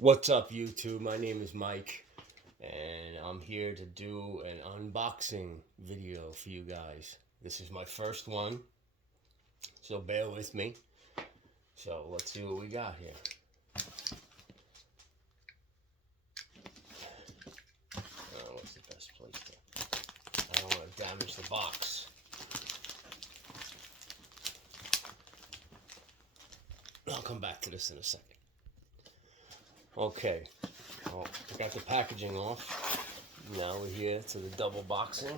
What's up, YouTube? My name is Mike, and I'm here to do an unboxing video for you guys. This is my first one, so bear with me. So let's see what we got here. What's the best place to? I don't want to damage the box. I'll come back to this in a second. Okay, well, I got the packaging off. Now we're here to the double boxing.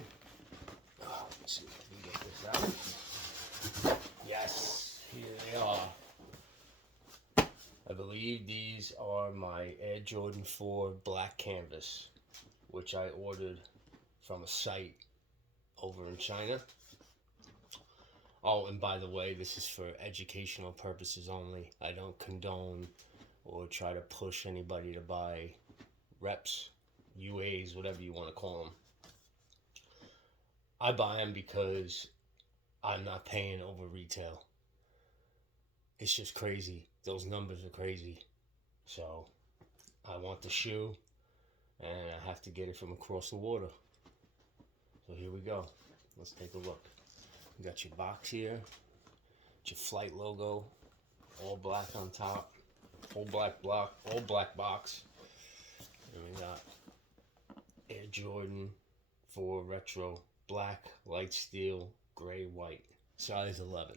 Oh, let's see if we can get this out. Yes, here they are. I believe these are my Air Jordan 4 black canvas, which I ordered from a site over in China. Oh, and by the way, this is for educational purposes only. I don't condone or try to push anybody to buy reps, UAs, whatever you want to call them. I buy them because I'm not paying over retail. It's just crazy. Those numbers are crazy. So I want the shoe, and I have to get it from across the water. So here we go. Let's take a look. You got your box here, your flight logo, all black on top. Whole black block, all black box. And we got Air Jordan 4 Retro, black, light steel, gray, white, size 11.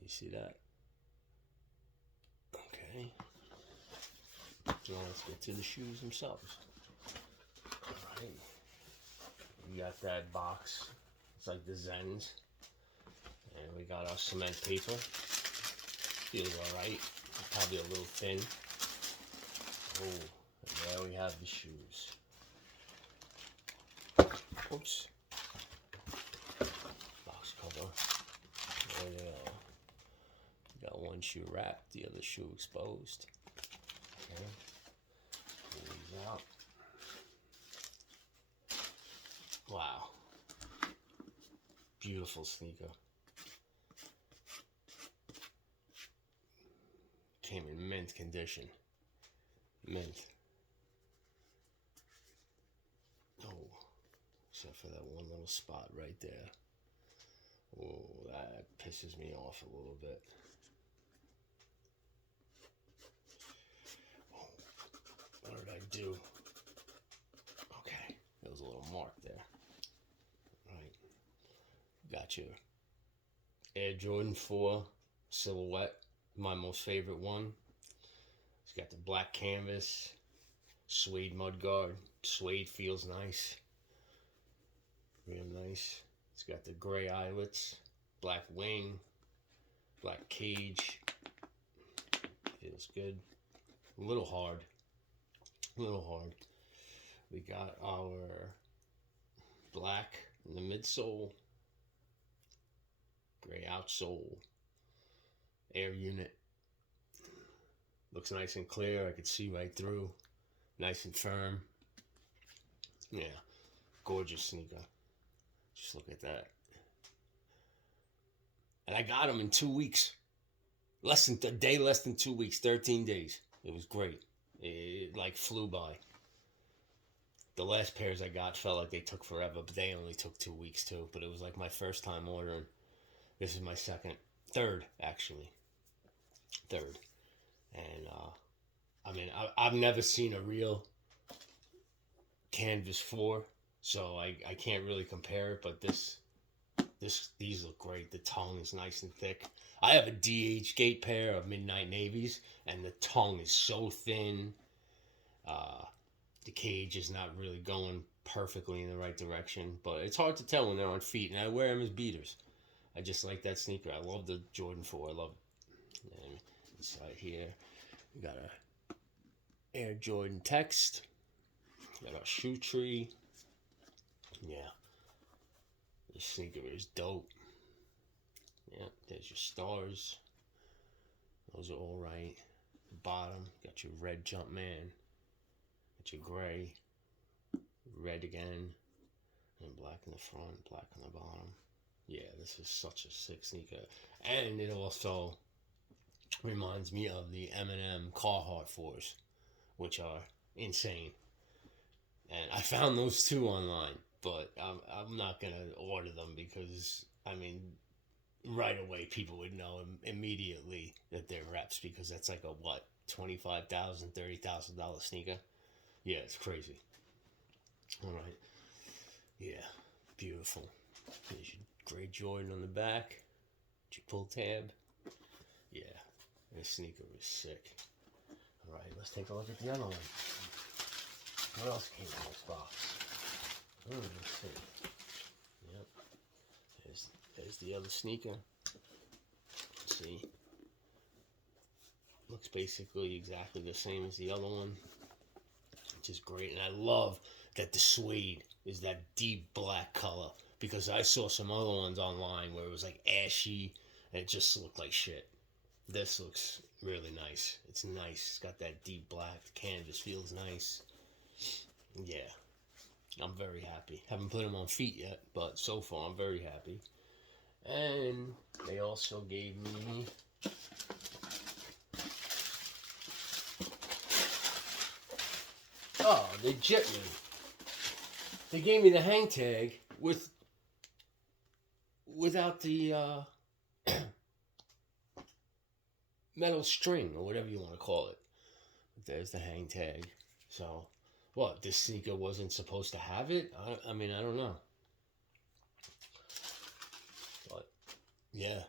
You see that? Okay. Now let's get to the shoes themselves. Alright. We got that box. It's like the Zens. And we got our cement paper. Feels alright. Probably a little thin. Oh, and there we have the shoes. Oops. Box cover. There they are. Got one shoe wrapped, the other shoe exposed. Okay. Pull these out. Wow. Beautiful sneaker. Came in mint condition. Mint. Oh, except for that one little spot right there. Oh, that pisses me off a little bit. Oh, what did I do? Okay, there was a little mark there. Right. Got your Air Jordan 4 silhouette. My most favorite one. It's got the black canvas, suede mudguard. Suede feels nice. Real nice. It's got the gray eyelets, black wing, black cage. Feels good. A little hard. A little hard. We got our black in the midsole, gray outsole. Air unit. Looks nice and clear. I could see right through. Nice and firm. Yeah. Gorgeous sneaker. Just look at that. And I got them in 2 weeks. Less than 2 weeks. 13 days. It was great. It like flew by. The last pairs I got felt like they took forever, but they only took 2 weeks too. But it was like my first time ordering. This is my third actually. Third. And I mean, I've never seen a real canvas 4, so I can't really compare it, but these look great. The tongue is nice and thick. I have a DH Gate pair of Midnight Navies, and the tongue is so thin. The cage is not really going perfectly in the right direction, but it's hard to tell when they're on feet, and I wear them as beaters. I just like that sneaker. I love the Jordan 4. I love it. And inside here, we got a Air Jordan text. Got our shoe tree. Yeah. This sneaker is dope. Yeah, there's your stars. Those are all right. Bottom, got your red Jumpman. Got your gray. Red again. And black in the front, black on the bottom. Yeah, this is such a sick sneaker. And it also Reminds me of the M&M Carhartt 4s, which are insane. And I found those two online, but I'm not going to order them because, I mean, right away people would know immediately that they're reps because that's like a what, $25,000, $30,000 sneaker? Yeah, it's crazy. All right. Yeah, beautiful. There's your gray Jordan on the back. Did you pull tab? Yeah, this sneaker is sick. All right, let's take a look at the other one. What else came in this box? Let's see. Yep. There's the other sneaker. Let's see. Looks basically exactly the same as the other one, which is great. And I love that the suede is that deep black color because I saw some other ones online where it was like ashy and it just looked like shit. This looks really nice. It's nice. It's got that deep black. The canvas feels nice. Yeah, I'm very happy. Haven't put them on feet yet, but so far I'm very happy. And they also gave me they jipped me. They gave me the hang tag without the metal string or whatever you want to call it. There's the hang tag. So, what? This sneaker wasn't supposed to have it? I mean, I don't know. But yeah,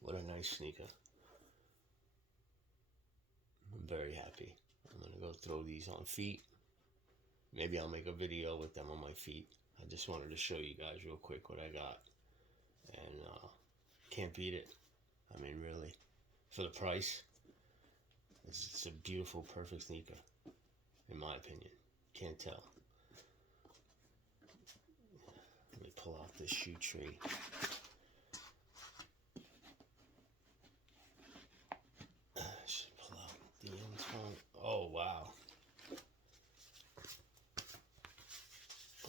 what a nice sneaker. I'm very happy. I'm gonna go throw these on feet. Maybe I'll make a video with them on my feet. I just wanted to show you guys real quick what I got. And can't beat it. I mean, really. For the price, it's a beautiful, perfect sneaker. In my opinion. Can't tell. Let me pull out this shoe tree. Should pull out the inside. Oh, wow.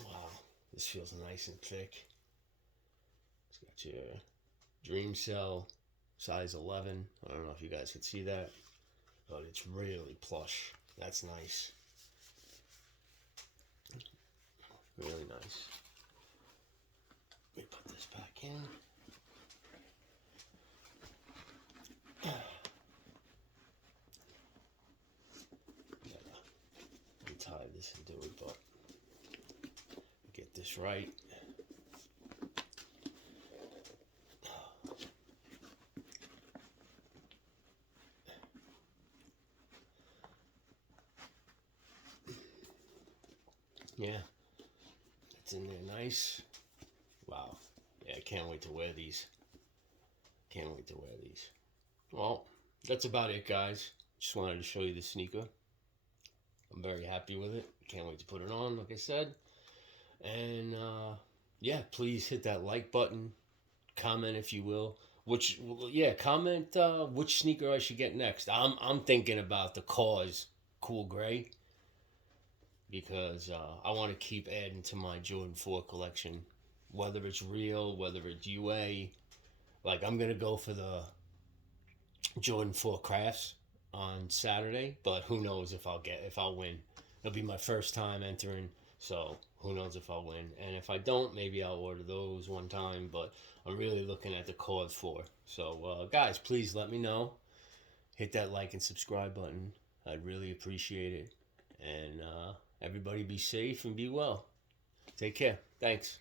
Wow. This feels nice and thick. It's got your Dream Cell, size 11. I don't know if you guys can see that, but it's really plush. That's nice. Really nice. Let me put this back in. Gotta untie this and do it, but get this right. Yeah, it's in there nice. Wow. Yeah, I can't wait to wear these. Can't wait to wear these. Well, that's about it, guys. Just wanted to show you the sneaker. I'm very happy with it. Can't wait to put it on, like I said. And yeah, please hit that like button. Comment if you will. Comment which sneaker I should get next. I'm thinking about the Cause Cool Gray because I want to keep adding to my Jordan 4 collection. Whether it's real, whether it's UA. Like, I'm going to go for the Jordan 4 Crafts on Saturday, but who knows if I'll win. It'll be my first time entering, so who knows if I'll win. And if I don't, maybe I'll order those one time, but I'm really looking at the Cause 4. So, guys, please let me know. Hit that like and subscribe button. I'd really appreciate it. And everybody be safe and be well. Take care. Thanks.